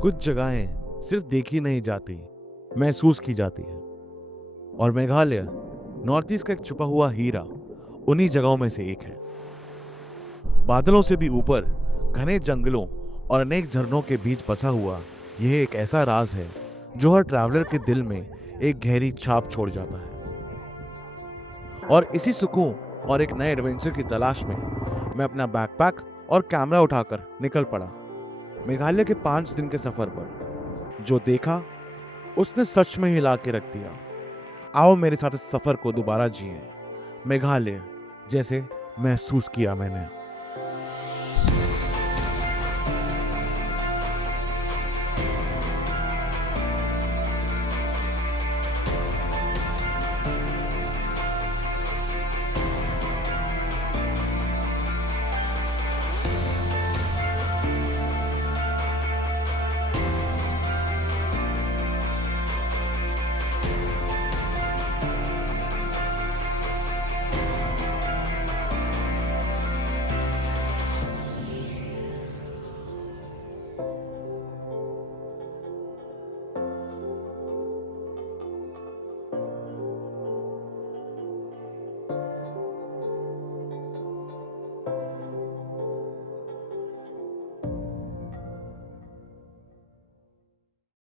कुछ जगहें सिर्फ देखी नहीं जाती, महसूस की जाती है। और मेघालय नॉर्थ ईस्ट का एक छुपा हुआ हीरा उन्हीं जगहों में से एक है। बादलों से भी ऊपर घने जंगलों और अनेक झरनों के बीच बसा हुआ यह एक ऐसा राज है जो हर ट्रैवलर के दिल में एक गहरी छाप छोड़ जाता है। और इसी सुकून और एक नए एडवेंचर की तलाश में मैं अपना बैकपैक और कैमरा उठाकर निकल पड़ा मेघालय के 5 दिन के सफर पर। जो देखा उसने सच में हिला के रख दिया। आओ मेरे साथ इस सफर को दोबारा जिए, मेघालय जैसे महसूस किया मैंने।